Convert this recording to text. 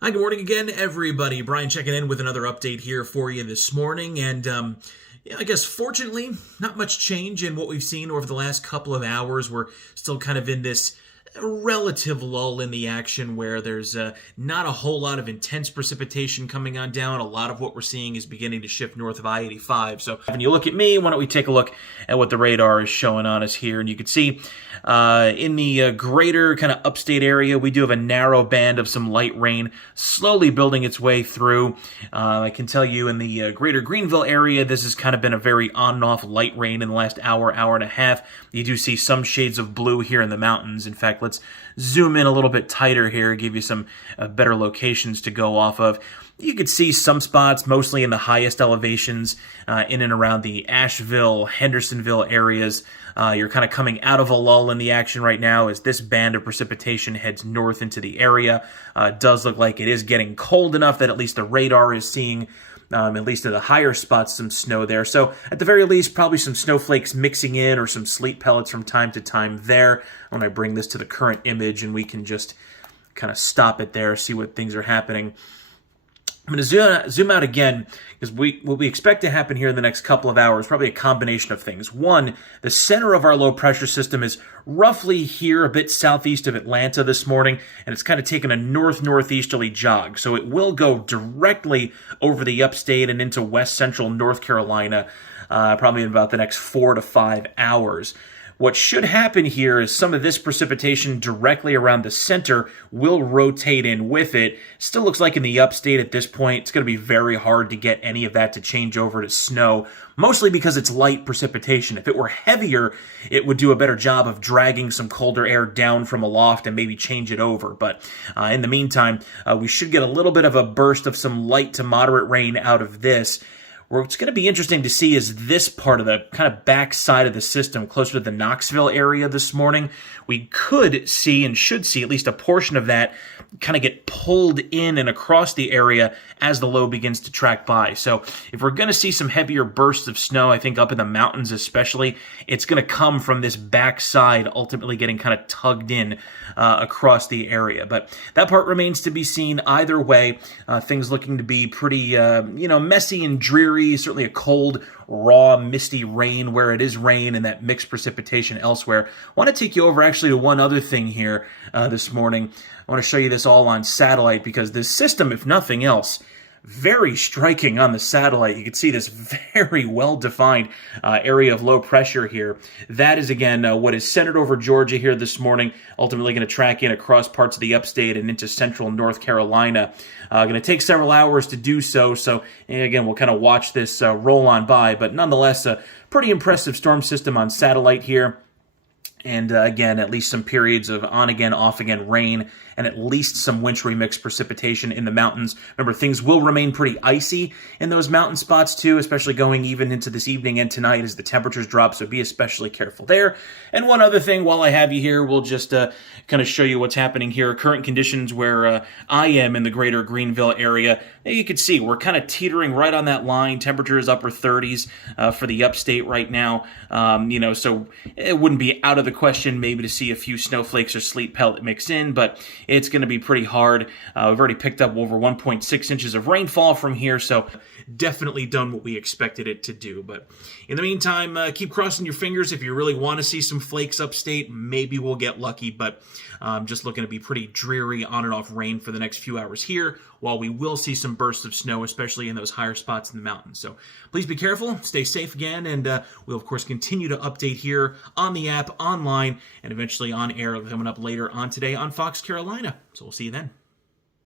Hi, good morning again, everybody. Brian checking in with another update here for you this morning. And I guess fortunately, not much change in what we've seen over the last couple of hours. We're still kind of in this relative lull in the action where there's not a whole lot of intense precipitation coming on down. A lot of what we're seeing is beginning to shift north of I-85. So when you look at me, why don't we take a look at what the radar is showing on us here. And you can see in the greater kind of upstate area, we do have a narrow band of some light rain slowly building its way through. I can tell you in the greater Greenville area, this has kind of been a very on and off light rain in the last hour and a half. You do see some shades of blue here in the mountains. In fact, let's zoom in a little bit tighter here, give you some better locations to go off of. You could see some spots, mostly in the highest elevations, in and around the Asheville, Hendersonville areas. You're kind of coming out of a lull in the action right now as this band of precipitation heads north into the area. It does look like it is getting cold enough that at least the radar is seeing, at least at the higher spots, some snow there. So at the very least, probably some snowflakes mixing in or some sleet pellets from time to time there. When I bring this to the current image and we can just kind of stop it there, see what things are happening. I'm going to zoom out again because what we expect to happen here in the next couple of hours, probably a combination of things. One, the center of our low pressure system is roughly here a bit southeast of Atlanta this morning, and it's kind of taken a northeasterly jog. So it will go directly over the upstate and into west central North Carolina, probably in about the next 4 to 5 hours. What should happen here is some of this precipitation directly around the center will rotate in with it. Still looks like in the upstate at this point, it's going to be very hard to get any of that to change over to snow, mostly because it's light precipitation. If it were heavier, it would do a better job of dragging some colder air down from aloft and maybe change it over. But in the meantime, we should get a little bit of a burst of some light to moderate rain out of this. What's going to be interesting to see is this part of the kind of back side of the system closer to the Knoxville area this morning. We could see and should see at least a portion of that kind of get pulled in and across the area as the low begins to track by. So if we're going to see some heavier bursts of snow, I think up in the mountains especially, it's going to come from this back side, ultimately getting kind of tugged in across the area. But that part remains to be seen either way. Things looking to be pretty, messy and dreary. Certainly a cold, raw, misty rain where it is rain and that mixed precipitation elsewhere. I want to take you over actually to one other thing here this morning. I want to show you this all on satellite because this system, if nothing else, very striking on the satellite. You can see this very well-defined area of low pressure here. That is, again, what is centered over Georgia here this morning, ultimately going to track in across parts of the upstate and into central North Carolina. Going to take several hours to do so, so again, we'll kind of watch this roll on by, but nonetheless, a pretty impressive storm system on satellite here. And again, at least some periods of on-again, off-again rain, and at least some wintry mixed precipitation in the mountains. Remember, things will remain pretty icy in those mountain spots too, especially going even into this evening and tonight as the temperatures drop, so be especially careful there. And one other thing, while I have you here, we'll just kind of show you what's happening here. Current conditions where I am in the greater Greenville area. You can see we're kind of teetering right on that line. Temperature is upper 30s for the upstate right now. So it wouldn't be out of the question maybe to see a few snowflakes or sleet pellet mix in, but it's going to be pretty hard. We've already picked up over 1.6 inches of rainfall from here, so definitely done what we expected it to do. But in the meantime, keep crossing your fingers. If you really want to see some flakes upstate, maybe we'll get lucky, but just looking to be pretty dreary on and off rain for the next few hours here, while we will see some bursts of snow, especially in those higher spots in the mountains. So please be careful, stay safe again, and we'll, of course, continue to update here on the app, online, and eventually on air coming up later on today on Fox Carolina. So we'll see you then.